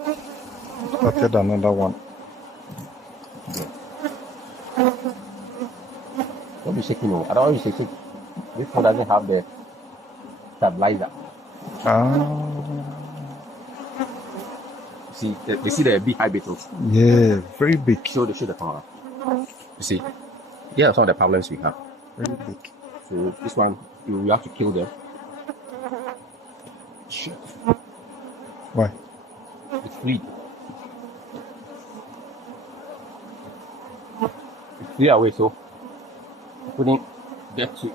Started another one. Don't be shaking, no. I don't want you to shake. This one doesn't have the stabilizer. See, you see the Beehive Beetles? Yeah, very big. Show the power. You see? Yeah, some of the problems we have. Very big. So this one, you have to kill them. Shit. Why? It's free. It's free away, so couldn't get to